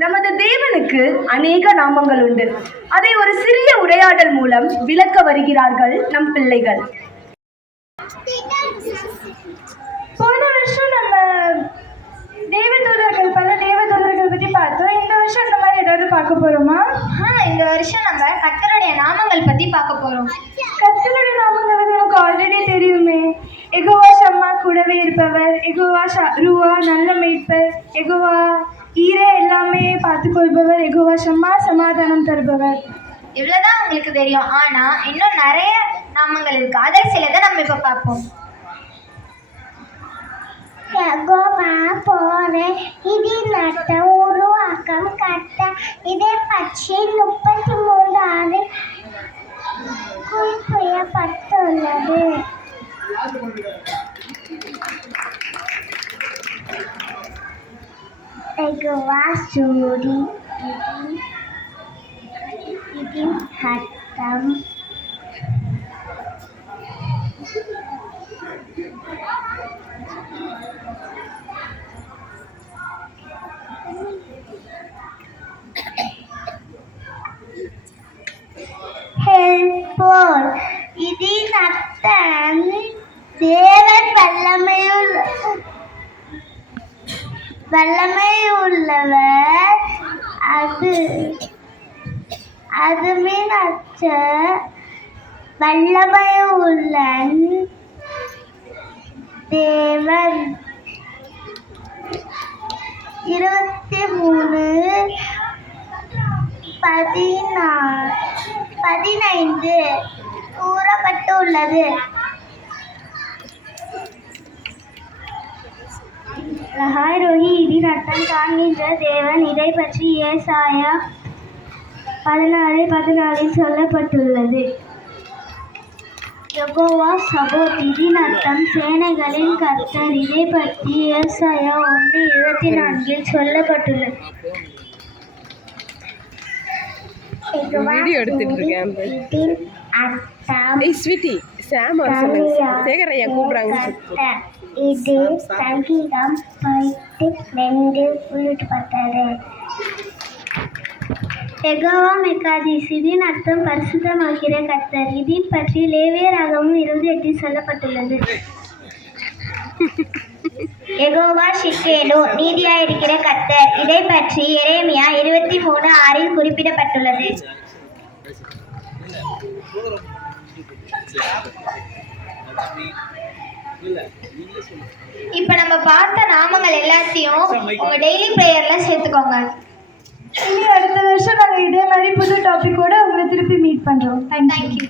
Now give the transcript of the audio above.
நமது தேவனுக்கு அநேக நாமங்கள் உண்டு. அதை ஒரு சிறிய உரையாடல் மூலம் விளக்க வருகிறார்கள் நம் பிள்ளைகள். போன வருஷம் நம்ம பல தேவதூதர்கள் பற்றி பார்த்தோம். இந்த வருஷம் இந்த மாதிரி ஏதாவது பார்க்க போகிறோமா? இந்த வருஷம் நம்ம கர்த்தருடைய நாமங்கள் பற்றி பார்க்க போகிறோம். கர்த்தருடைய நாமங்கள் நமக்கு ஆல்ரெடி தெரியுமே. யெகோவா ஷம்மா, கூடவே இருப்பவர். யெகோவா ரூவா, நல்ல மேய்ப்பர். யெகோவா ஈரே, எல்லாமே பார்த்துக்கொள்பவர். யெகோவா ஷம்மா, சமாதானம் தருபவர். இவ்வளோதான் உங்களுக்கு தெரியும். ஆனால் இன்னும் நிறைய நாமங்கள் இருக்குது. அதை சிலதை நம்ம இப்போ பார்ப்போம். யெகோவா போரே, இடி நட்டம், உருவாக்கம், கட்ட, இதை பற்றி 33 குறிப்பிடப்பட்டுள்ளது. யெகோவா சூரி, இடி நட்டம், ஹெல்போர், இதின் அர்த்தம் தேவன் வல்லமையுள்ளவர். அதுமின் அச்ச வல்லமையுள்ள தேவன். 23:15 கூறப்பட்டுள்ளது. லஹாய்ரோஹி, இதின் அர்த்தம் காண்கின்ற தேவன். இதை பற்றி ஏசாயா 14:14 சொல்லப்பட்டுள்ளது. யெகோவா சபோத், இதின் அர்த்தம் சேனைகளின் கர்த்தர். இதை பற்றி ஏசாயா 1:24 சொல்லப்பட்டுள்ளது. வீடியோ எடுத்துட்டு இருக்கேன். சேகரையா கூப்பிடுறாங்க. இது சங்கீதம் 10:2 10. யெகோவா மெக்காதீஸ், இதின் அர்த்தம் பரிசுத்தமாகிற கர்த்தர். இதின் பற்றி லேவியராகமம் 28 சொல்லப்பட்டுள்ளது. யெகோவா ஷிக்கேனு, நீதியாயிருக்கிற கர்த்தர். இதை பற்றி எரேமியா 23:6 குறிப்பிடப்பட்டுள்ளது. இப்போ நம்ம பார்த்த நாமங்கள் எல்லாத்தையும் உங்க டெய்லி ப்ரேயர்ல சேர்த்துக்கோங்க. இனி அடுத்த வருஷம் நாங்கள் இதே மாதிரி புது டாபிக்கோட உங்களை திருப்பி மீட் பண்ணுறோம். தேங்க்யூ.